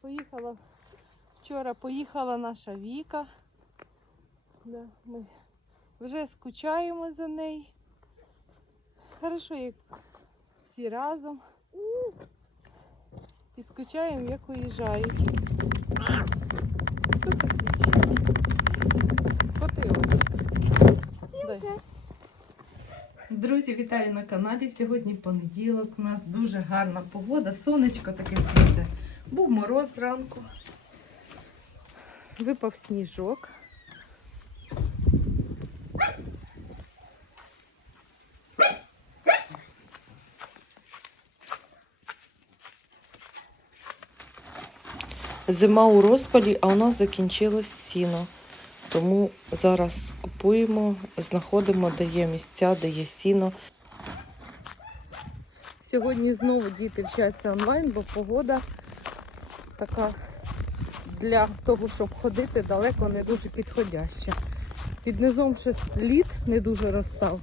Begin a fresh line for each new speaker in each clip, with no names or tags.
Поїхала. Вчора поїхала наша Віка. Да, ми вже скучаємо за нею. Хорошо, як всі разом. І скучаємо, як уїжджають. Хто так кричить? Коти. Дай. Друзі, вітаю на каналі. Сьогодні понеділок. У нас дуже гарна погода, сонечко таке світе. Був мороз зранку. Випав сніжок. Зима у розпалі, а у нас закінчилось сіно. Тому зараз купуємо, знаходимо, де є місця, де є сіно. Сьогодні знову діти вчаться онлайн, бо погода така для того, щоб ходити далеко не дуже підходяща. Під низом щось лід не дуже розстав,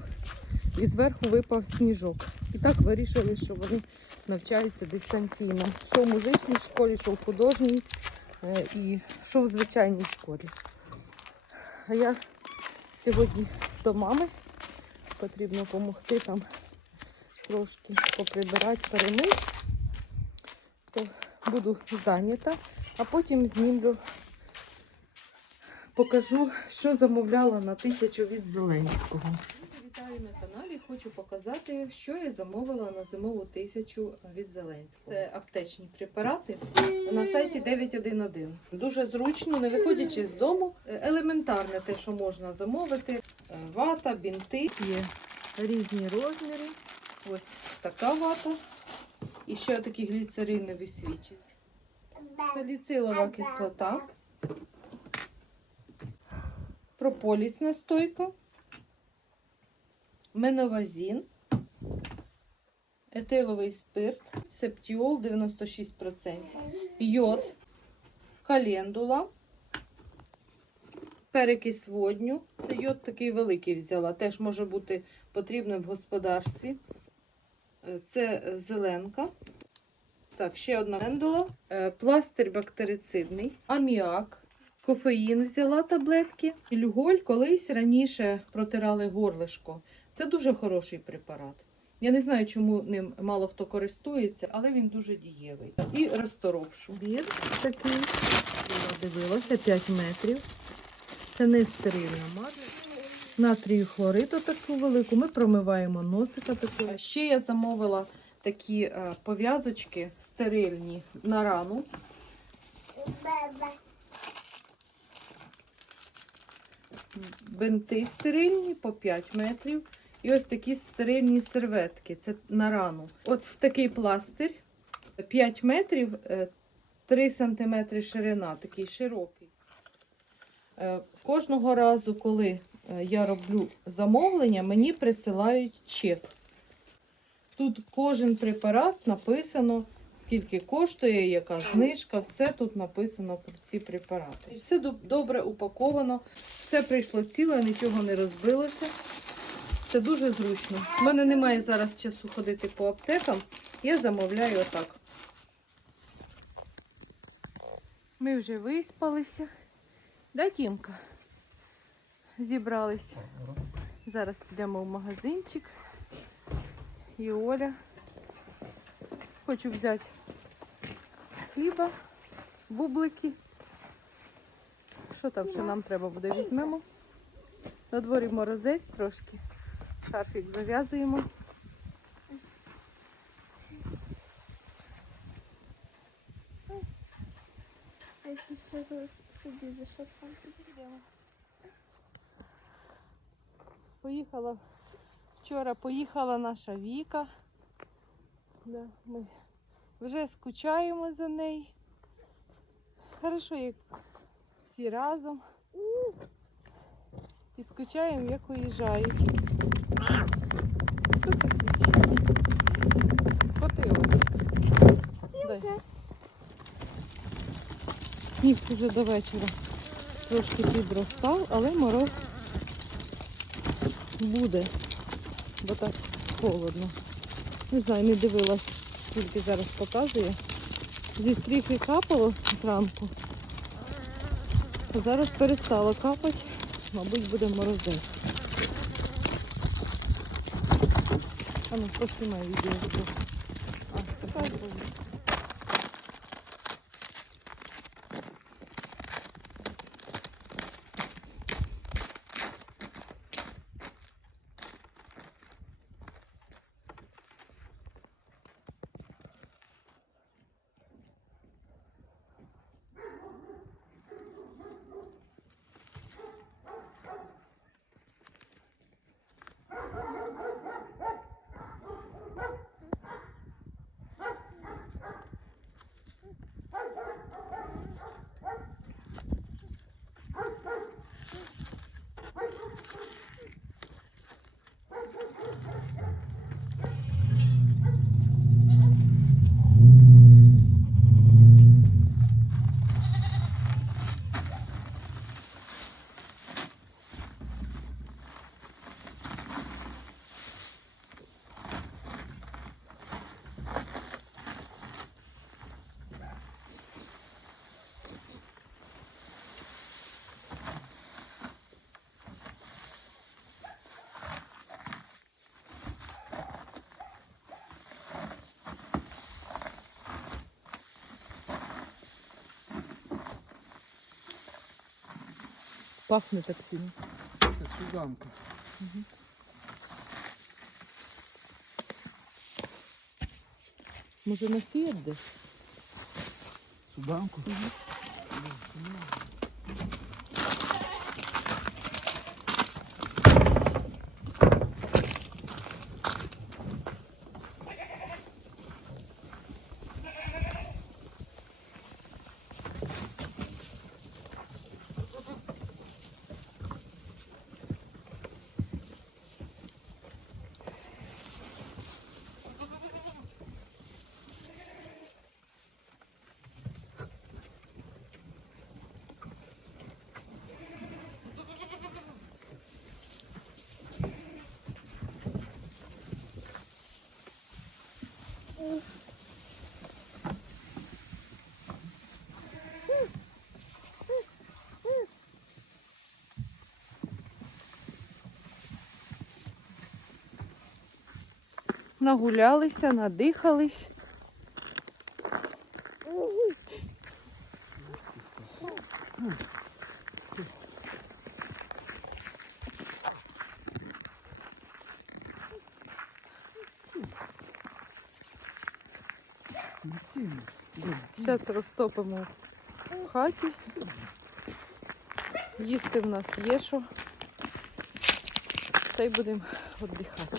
і зверху випав сніжок. І так вирішили, що вони навчаються дистанційно. Що в музичній школі, що в художній е, і що в звичайній школі. А я сьогодні до мами потрібно допомогти там трошки поприбирати, перемити. То буду зайнята, а потім знімлю, покажу, що замовляла на тисячу від Зеленського. Вітаю на каналі. Хочу показати, що я замовила на зимову тисячу від Зеленського. Це аптечні препарати на сайті 911. Дуже зручно, не виходячи з дому. Елементарне те, що можна замовити. Е, Вата, бінти. Є різні розміри. Ось така вата. І ще такі гліцеринові свічі. Саліцилова кислота. Прополіс настойка. Меновазін. Етиловий спирт. Септіол 96%. Йод. Календула. Перекис водню. Це йод такий великий взяла. Теж може бути потрібним в господарстві. Е, Це зеленка. Так, ще одна календула. Е, Пластир бактерицидний. Аміак. Кофеїн взяла таблетки. Люголь колись раніше протирали горлишко. Це дуже хороший препарат. Я не знаю, чому ним мало хто користується, але він дуже дієвий. І розторопшу. Бір такий. Я дивилася 5 метрів. Це не стерильна мазь. Натрію хлориду таку велику. Ми промиваємо носика. А Ще я замовила такі е, пов'язочки стерильні на рану. Бинти стерильні по 5 метрів. І ось такі стерильні серветки. Це на рану. От такий пластир 5 метрів, е, 3 см ширина, такий широкий. Е, Кожного разу, коли е, я роблю замовлення, мені присилають чек. Тут кожен препарат написано, скільки коштує, яка знижка, все тут написано про ці препарати. Все добре упаковано, все прийшло ціле, нічого не розбилося. Це дуже зручно. У мене немає зараз часу ходити по аптекам, я замовляю отак. Ми вже виспалися. Да, Тімка? Зібралися. Зараз підемо в магазинчик. І Оля. Хочу взяти хліба, бублики. Що там, що нам треба буде, візьмемо. На дворі морозець трошки. Шарфік зав'язуємо.
А якщо ще зараз собі за шарфом підійдемо?
Поїхала. Вчора поїхала наша Віка. Да, ми вже скучаємо за нею. Хорошо, як всі разом. І скучаємо, як уїжджають. Хто. Сніг вже до вечора трошки підростав, але мороз буде, бо так холодно. Не знаю, не дивилась, скільки зараз показує. Зі стріхи капало зранку. Зараз перестало капати. Мабуть, буде морозець. А ну, поснімай відео. видео. А, какая буде. Пахне так сильно.
Це суданка.
Може насіяти десь?
Суданку?
Нагулялися, надихались.
Не
Зараз розтопимо в хаті. Їсти в нас є що. Та й будемо віддихати.